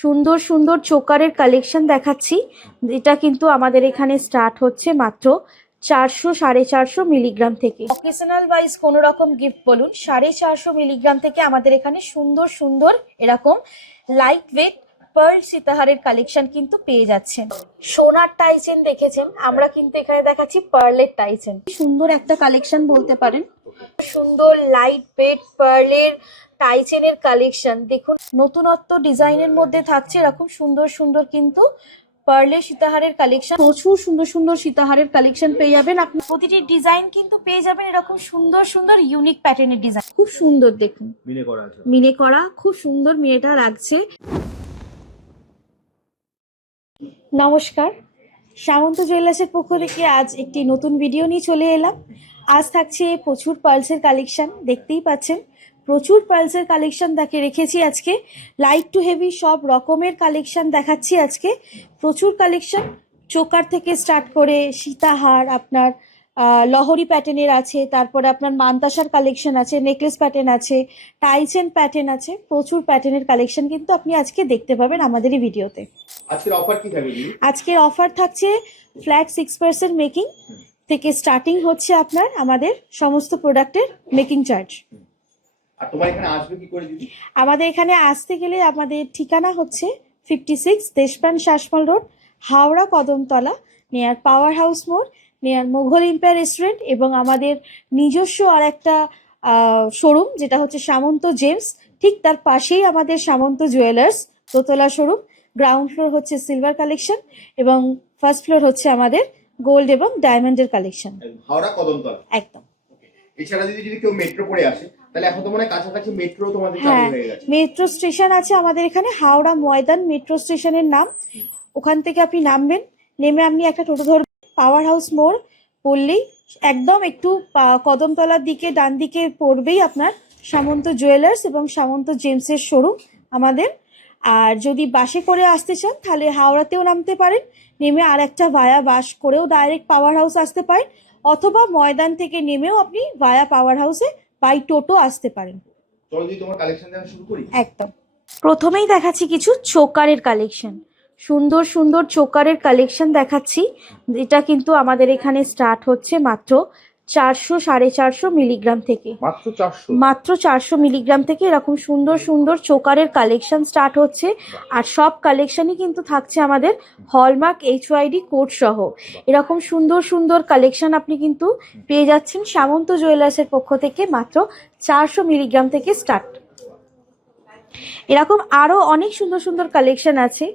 সুন্দর সুন্দর চোকারের কালেকশন দেখাচ্ছি। এটা কিন্তু আমাদের এখানে স্টার্ট হচ্ছে মাত্র 400-450 মিলিগ্রাম থেকে। অকেশনাল ওয়াইজ কোনো রকম গিফট বলুন, 450 মিলিগ্রাম থেকে আমাদের এখানে সুন্দর সুন্দর এরকম লাইট ওয়েট পার্ল সীতাহারের কালেকশন কিন্তু পেয়ে যাচ্ছেন। সোনার টাইচেন দেখেছেন, আমরা কিন্তু এখানে দেখাচ্ছি পার্লের টাইচেন। সুন্দর একটা কালেকশন বলতে পারেন, সুন্দর লাইট ওয়েট পার্লের টাইচেনের কালেকশন দেখুন। নতুনত্ব ডিজাইনের মধ্যে থাকছে এরকম সুন্দর সুন্দর কিন্তু পার্লের সীতাহারের কালেকশন। প্রচুর সুন্দর সুন্দর সীতাহারের কালেকশন পেয়ে যাবেন আপনি। প্রতিটি ডিজাইন কিন্তু পেয়ে যাবেন এরকম সুন্দর সুন্দর ইউনিক প্যাটার্নের ডিজাইন। খুব সুন্দর দেখুন, মিনে করা খুব সুন্দর মিনেটা লাগছে। নমস্কার, সামন্ত জুয়েলার্সের পক্ষ থেকে আজ একটি নতুন ভিডিও নিয়ে চলে এলাম। আজ থাকছে প্রচুর পার্লসের কালেকশন, দেখতেই পাচ্ছেন প্রচুর পার্লসের কালেকশন রেখেছি আজকে। লাইট টু হেভি সব রকমের কালেকশন দেখাচ্ছি আজকে। প্রচুর কালেকশন, চোকার থেকে স্টার্ট করে সীতাহার, আপনার লহরি প্যাটার্নের আছে, তারপরে আপনার মান্তাসার কালেকশন আছে, নেকলেস প্যাটার্ন আছে, টাইচেন প্যাটার্ন আছে। প্রচুর প্যাটার্নের কালেকশন কিন্তু আপনি আজকে দেখতে পাবেন আমাদের এই ভিডিওতে। আজকের অফার কি থাকবে? আজকের অফার থাকছে ফ্ল্যাট 6% মেকিং থেকে স্টার্টিং হচ্ছে আপনার আমাদের সমস্ত প্রোডাক্টের মেকিং চার্জ। আর তোমার এখানে আসবে কি করে দিদি? আমাদের এখানে আসতে গেলে আমাদের ঠিকানা হচ্ছে 56 Deshapran Sasmal road, Howrah Kadamtala, near power house মোড়, নিয়ার মুঘল এম্পায়ার রেস্টুরেন্ট, এবং আমাদের নিজস্ব আর একটা শোরুম যেটা হচ্ছে সামন্ত জেমস, ঠিক তার পাশেই আমাদের সামন্ত জুয়েলার্স দোতলা শোরুম। গ্রাউন্ড ফ্লোর হচ্ছে সিলভার কালেকশন এবং ফার্স্ট ফ্লোর হচ্ছে আমাদের গোল্ড এবং ডায়মন্ডের কালেকশন। হাওড়া কদমতলা একদম। এছাড়া যদি কেউ মেট্রো করে আসে তাহলে এখন তো মনে হয় কাছাকাছি মেট্রো তোমাদের চালু হ্যাঁ, হয়ে গেছে। মেট্রো স্টেশন আছে আমাদের এখানে, হাওড়া ময়দান মেট্রো স্টেশনের নাম। ওখান থেকে আপনি নামবেন, নেমে আপনি একটা টোটো ধরবেন, পাওয়ার হাউস মোড় পড়লেই একদম একটু কদমতলার দিকে ডান দিকে পড়বেই আপনার সামন্ত জুয়েলার্স এবং সামন্ত জেমসের শোরুম আমাদের। আর যদি বাসে করে আসতে চান তাহলে হাওড়াতেও নামতে পারেন, নেমে আর একটা ভায়া বাস করেও ডাইরেক্ট পাওয়ার হাউস আসতে পারেন, অথবা ময়দান থেকে নেমেও আপনি ভায়া পাওয়ার হাউসে বাই টোটো আসতে পারেন। চলো যদি তোমার কালেকশন দেখা শুরু করি। একদম। প্রথমেই দেখাচ্ছি কিছু চোকারের কালেকশন, সুন্দর সুন্দর চোকারের কালেকশন দেখাচ্ছি। এটা কিন্তু আমাদের এখানে স্টার্ট হচ্ছে মাত্র 400-450 মিলিগ্রাম থেকে। মাত্র 400 মিলিগ্রাম থেকে এরকম সুন্দর সুন্দর চোকারের কালেকশন স্টার্ট হচ্ছে। আর সব কালেকশনই কিন্তু থাকছে আমাদের হলমার্ক HYD কোড সহ। এরকম সুন্দর সুন্দর কালেকশন আপনি কিন্তু পেয়ে যাচ্ছেন সামন্ত জুয়েলার্সের পক্ষ থেকে মাত্র 400 মিলিগ্রাম থেকে স্টার্ট। এরকম আরো অনেক সুন্দর সুন্দর কালেকশন আছে,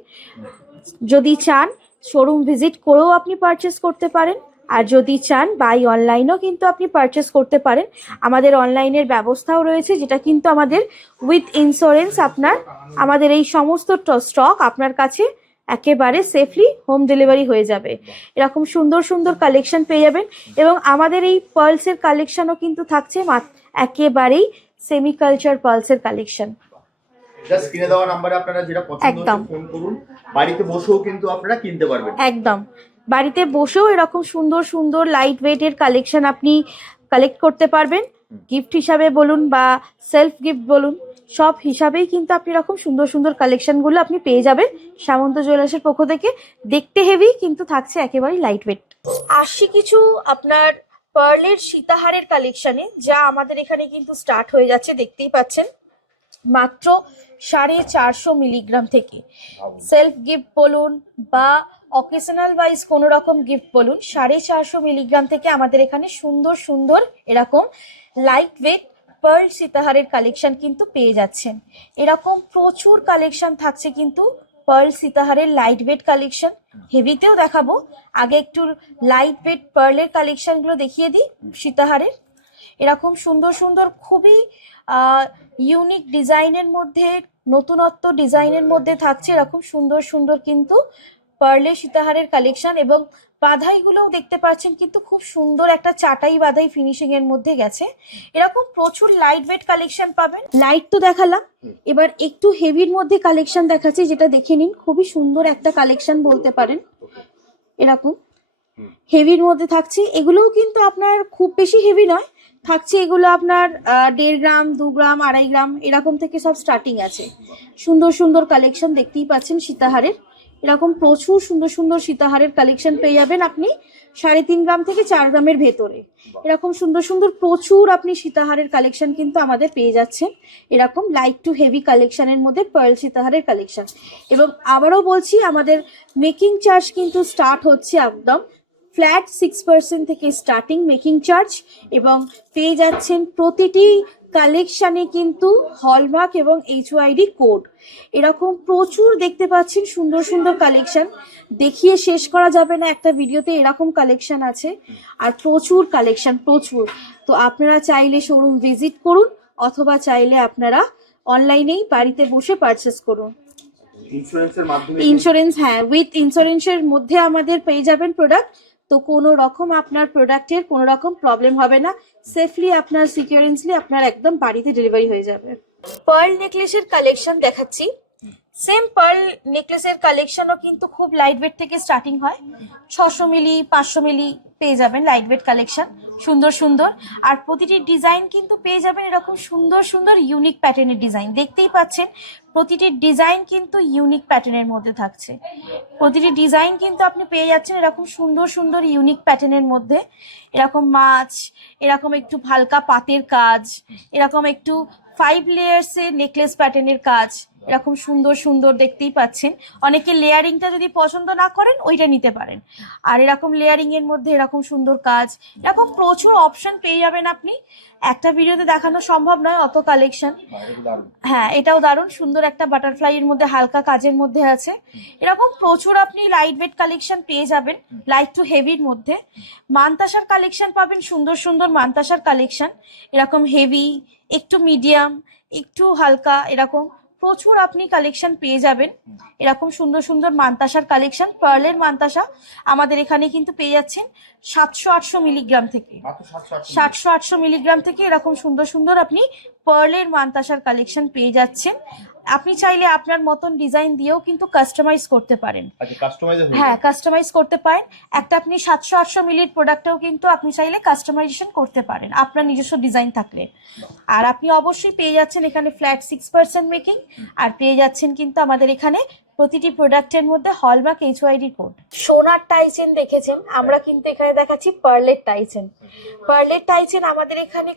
যদি চান শোরুম ভিজিট করেও আপনি পারচেস করতে পারেন, আর যদি চান বাই অনলাইনেও কিন্তু আপনি পারচেস করতে পারেন। আমাদের অনলাইনের ব্যবস্থাও রয়েছে, যেটা কিন্তু আমাদের উইথ ইন্স্যুরেন্স আপনার আমাদের এই সমস্ত স্টক আপনার কাছে একেবারে সেফলি হোম ডেলিভারি হয়ে যাবে। এরকম সুন্দর সুন্দর কালেকশন পেয়ে যাবেন, এবং আমাদের এই পার্লসের কালেকশনও কিন্তু থাকছে একেবারেই সেমি কালচার পার্লসের কালেকশন। জাস্ট স্ক্রিনে দেওয়া নম্বরে আপনারা যেটা পছন্দ হচ্ছে ফোন করুন, বাড়িতে বসেও কিন্তু আপনারা কিনতে পারবেন। একদম, বাড়িতে বসেও এরকম সুন্দর সুন্দর লাইট ওয়েটের কালেকশন আপনি কালেক্ট করতে পারবেন। গিফট হিসাবে বলুন বা সেলফ গিফট বলুন, সব হিসাবেই কিন্তু আপনি এরকম সুন্দর সুন্দর কালেকশনগুলো আপনি পেয়ে যাবেন সামন্ত জুয়েলার্সের পক্ষ থেকে। দেখতে হেভি কিন্তু থাকছে একেবারেই লাইট ওয়েট। আসছি কিছু আপনার পার্লের সীতাহারের কালেকশনে, যা আমাদের এখানে কিন্তু স্টার্ট হয়ে যাচ্ছে, দেখতেই পাচ্ছেন মাত্র 450 মিলিগ্রাম থেকে। সেলফ গিফট বলুন বা অকেশনাল ওয়াইজ কোনো রকম গিফট বলুন, 450 মিলিগ্রাম থেকে আমাদের এখানে সুন্দর সুন্দর এরকম লাইট ওয়েট পার্ল সীতাহারের কালেকশন কিন্তু পেয়ে যাচ্ছেন। এরকম প্রচুর কালেকশন থাকছে কিন্তু পার্ল সীতাহারের লাইট ওয়েট কালেকশন। হেভিতেও দেখাবো, আগে একটু লাইট ওয়েট পার্লের কালেকশনগুলো দেখিয়ে দিই সীতাহারের। এরকম সুন্দর সুন্দর খুবই ইউনিক ডিজাইনের মধ্যে, নতুনত্ব ডিজাইনের মধ্যে থাকছে এরকম সুন্দর সুন্দর কিন্তু পার্লে সীতাহারের কালেকশন। এবং বাধাইগুলোও দেখতে পাচ্ছেন কিন্তু খুব সুন্দর একটা চাটাই বাধাই ফিনিশিং এর মধ্যে গেছে। এরকম প্রচুর লাইট ওয়েট কালেকশন পাবেন। লাইট তো দেখালাম, এবার একটু হেভির মধ্যে কালেকশন দেখাচ্ছি, যেটা দেখে নিন। খুবই সুন্দর একটা কালেকশন বলতে পারেন, এরকম হেভির মধ্যে থাকছে। এগুলোও কিন্তু আপনার খুব বেশি হেভি নয়, থাকছে এগুলো আপনার 1.5 গ্রাম, 2 গ্রাম, 2.5 গ্রাম এরকম থেকে সব স্টার্টিং আছে। সুন্দর সুন্দর কালেকশন দেখতেই পাচ্ছেন সীতাহারের, এরকম প্রচুর সুন্দর সুন্দর সীতাহারের কালেকশন পেয়ে যাবেন আপনি 3.5 গ্রাম থেকে 4 গ্রামের ভেতরে। এরকম সুন্দর সুন্দর প্রচুর আপনি সীতাহারের কালেকশন কিন্তু আমাদের পেয়ে যাচ্ছেন, এরকম লাইট টু হেভি কালেকশনের মধ্যে পার্ল সীতাহারের কালেকশন। এবং আবারও বলছি, আমাদের মেকিং চার্জ কিন্তু স্টার্ট হচ্ছে একদম ফ্ল্যাট 6% থেকে স্টার্টিং মেকিং চার্জ, এবং পেয়ে যাচ্ছেন প্রতিটি কালেকশানে কিন্তু হলমার্ক এবং HYD কোড। এরকম প্রচুর দেখতে পাচ্ছেন সুন্দর সুন্দর কালেকশন, দেখিয়ে শেষ করা যাবে না একটা ভিডিওতে, এরকম কালেকশন আছে আর প্রচুর কালেকশন প্রচুর। তো আপনারা চাইলে শোরুম ভিজিট করুন, অথবা চাইলে আপনারা অনলাইনেই বাড়িতে বসে পারচেস করুন। ইন্স্যুরেন্সের মাধ্যমে ইন্স্যুরেন্স, হ্যাঁ, উইথ ইন্স্যুরেন্সের মধ্যে আমাদের পেয়ে যাবেন প্রোডাক্ট। তো কোনো রকম আপনার প্রোডাক্টের কোনো রকম প্রবলেম হবে না, সেফলি আপনার সিকিউরেন্সলি আপনার একদম বাড়িতে ডেলিভারি হয়ে যাবে। পার্ল নেকলেসের কালেকশন দেখাচ্ছি। সেম পার্ল নেকলেসের কালেকশনও কিন্তু খুব লাইট ওয়েট থেকে স্টার্টিং হয়, 600 মিলি 500 মিলি পেয়ে যাবেন লাইট ওয়েট কালেকশন, সুন্দর সুন্দর। আর প্রতিটি ডিজাইন কিন্তু পেয়ে যাবেন এরকম সুন্দর সুন্দর ইউনিক প্যাটার্নের ডিজাইন, দেখতেই পাচ্ছেন প্রতিটি ডিজাইন কিন্তু ইউনিক প্যাটার্নের মধ্যে থাকছে। প্রতিটি ডিজাইন কিন্তু আপনি পেয়ে যাচ্ছেন এরকম সুন্দর সুন্দর ইউনিক প্যাটার্নের মধ্যে, এরকম মাছ, এরকম একটু হালকা পাতের কাজ, এরকম একটু 5 লেয়ার্সের নেকলেস প্যাটার্নের কাজ, এরকম সুন্দর সুন্দর দেখতেই পাচ্ছেন। অনেকে লেয়ারিংটা যদি পছন্দ না করেন ওইটা নিতে পারেন। আর এরকম লেয়ারিং এর মধ্যে এরকম সুন্দর কাজ, এরকম প্রচুর অপশন পেয়ে যাবেন আপনি। একটা ভিডিওতে দেখানো সম্ভব নয় অত কালেকশন। হ্যাঁ, এটাও দারুণ সুন্দর, একটা বাটারফ্লাই এর মধ্যে হালকা কাজের মধ্যে আছে। এরকম প্রচুর আপনি লাইট ওয়েট কালেকশন পেয়ে যাবেন লাইট টু হেভির মধ্যে। মানতাসার কালেকশন পাবেন, সুন্দর সুন্দর মানতাসার কালেকশন, এরকম হেভি, একটু মিডিয়াম, একটু হালকা, এরকম প্রচুর আপনি কালেকশন পেয়ে যাবেন। এরকম সুন্দর সুন্দর মানতাসার কালেকশন, পার্লের মানতাসা আমাদের এখানে কিন্তু পেয়ে যাচ্ছেন 700-800 মিলিগ্রাম থেকে, 700-800 মিলিগ্রাম থেকে এরকম সুন্দর সুন্দর আপনি পার্লের মানতাসার কালেকশন পেয়ে যাচ্ছেন। আপনি চাইলে আপনার মতন ডিজাইন দিয়েও কিন্তু কাস্টমাইজ করতে পারেন। হ্যাঁ, কাস্টমাইজ করতে পারেন। একটা আপনি 700-800 মিলির প্রোডাক্টটাও কিন্তু আপনি চাইলে কাস্টমাইজেশন করতে পারেন আপনার নিজস্ব ডিজাইন থাকলে। আর আপনি অবশ্যই পেয়ে যাচ্ছেন এখানে ফ্ল্যাট 6% মেকিং, আর পেয়ে যাচ্ছেন কিন্তু আমাদের এখানে প্রতিটি প্রোডাক্টের মধ্যে হলমার্ক HYD কোড। সোনার টাইচেন দেখেছেন, আমরা কিন্তু এখানে দেখাচ্ছি পার্লের টাইচেন। পার্লের টাইচেন আমাদের এখানে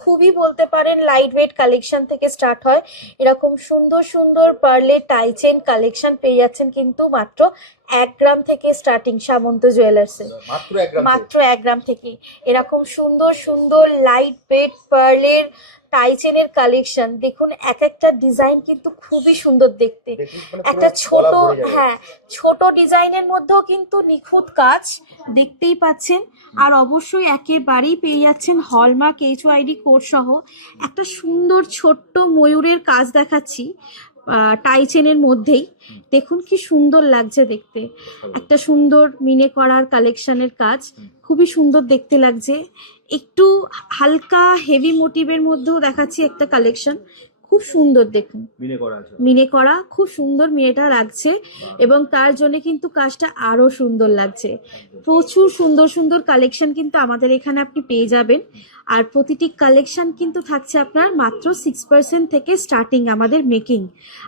খুবই বলতে পারেন লাইট ওয়েট কালেকশন থেকে স্টার্ট হয়। এরকম সুন্দর সুন্দর পার্লের টাইচেন কালেকশন পেয়ে যাচ্ছেন কিন্তু মাত্র 1 গ্রাম থেকে স্টার্টিং সামন্ত জুয়েলার্সে, মাত্র 1 গ্রাম থেকে। এরকম সুন্দর সুন্দর লাইট ওয়েট পার্লের টাইচেনের কালেকশন দেখুন, এক একটা ডিজাইন কিন্তু খুবই সুন্দর দেখতে। একটা ছোট, হ্যাঁ, ছোট ডিজাইনের মধ্যেও কিন্তু নিখুঁত কাজ দেখতেই পাচ্ছেন। আর অবশ্যই একেবারেই পেয়ে যাচ্ছেন হলমার্ক HYD কোড সহ। একটা সুন্দর ছোট্ট ময়ূরের কাজ দেখাচ্ছি টাইচেনের মধ্যেই, দেখুন কি সুন্দর লাগছে দেখতে। একটা সুন্দর মিনে করার কালেকশনের কাজ, খুবই সুন্দর দেখতে লাগছে। একটু হালকা হেভি মোটিভের মধ্যেও দেখাচ্ছি একটা কালেকশন, খুব সুন্দর দেখুন, মিনে করা খুব সুন্দর মিনেটা লাগছে, এবং তার জন্য কিন্তু কাজটা আরো সুন্দর লাগছে। প্রচুর সুন্দর সুন্দর কালেকশন কিন্তু আমাদের এখানে আপনি পেয়ে যাবেন। আর প্রতিটি কালেকশন কিন্তু থাকছে আপনার মাত্র 6% থেকে স্টার্টিং আমাদের মেকিং।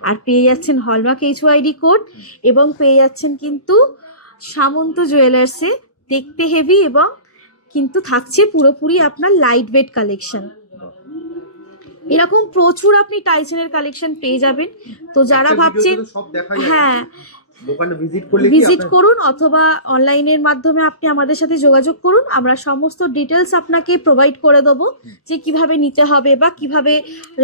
আর পেয়ে যাচ্ছেন হলমার্ক HYD কোড, এবং পেয়ে যাচ্ছেন কিন্তু সামন্ত জুয়েলার্সে, দেখতে হেভি এবং কিন্তু থাকছে পুরোপুরি আপনার লাইট ওয়েট কালেকশন। এরকম প্রচুর আপনি টাইচেনের কালেকশন পেয়ে যাবেন। তো যারা ভাবছেন, হ্যাঁ, ভিজিট করুন অথবা অনলাইনের মাধ্যমে আপনি আমাদের সাথে যোগাযোগ করুন, আমরা সমস্ত ডিটেলস আপনাকে প্রোভাইড করে দেবো যে কিভাবে নিতে হবে বা কিভাবে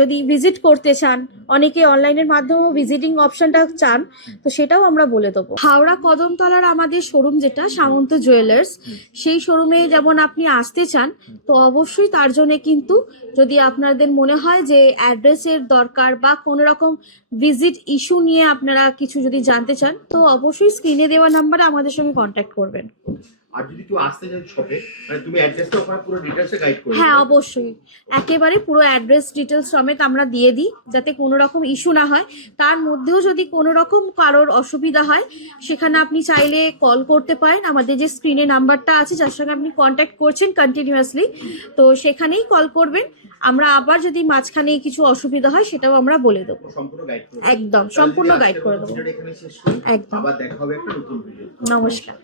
যদি ভিজিট করতে চান। অনেকে অনলাইনের মাধ্যমেও ভিজিটিং অপশনটা চান, তো সেটাও আমরা বলে দেবো। হাওড়া কদমতলার আমাদের শোরুম যেটা সামন্ত জুয়েলার্স, সেই শোরুমে যেমন আপনি আসতে চান, তো অবশ্যই তার জন্য কিন্তু যদি আপনাদের মনে হয় যে অ্যাড্রেসের দরকার বা কোনো রকম ভিজিট ইস্যু নিয়ে আপনারা কিছু যদি জানতে চান, তো অবশ্যই স্ক্রিনে দেওয়া নাম্বারে আমাদের সঙ্গে কন্ট্যাক্ট করবেন। আর যদি কেউ আসতে চায় শপে, মানে তুমি অ্যাড্রেসটা ওখানে পুরো ডিটেইলসে গাইড করে হ্যাঁ দেবে। অবশ্যই, একেবারে পুরো অ্যাড্রেস ডিটেলস সমেত আমরা দিয়ে দিই, যাতে কোনো রকম ইস্যু না হয়। তার মধ্যেও যদি কোনো রকম কারোর অসুবিধা হয়, সেখানে আপনি চাইলে কল করতে পারেন। আমাদের যে স্ক্রিনে নাম্বারটা আছে, যার সঙ্গে আপনি কন্ট্যাক্ট করছেন কন্টিনিউয়াসলি, তো সেখানেই কল করবেন। আমরা আবার যদি মাঝখানে কিছু অসুবিধা হয়, সেটাও আমরা বলে দেবো। সম্পূর্ণ গাইড করে একদম সম্পূর্ণ গাইড করে দেবো। ভিডিওটা এখানে শেষ করি। একদম। আবার দেখা হবে একটা নতুন ভিডিও। নমস্কার।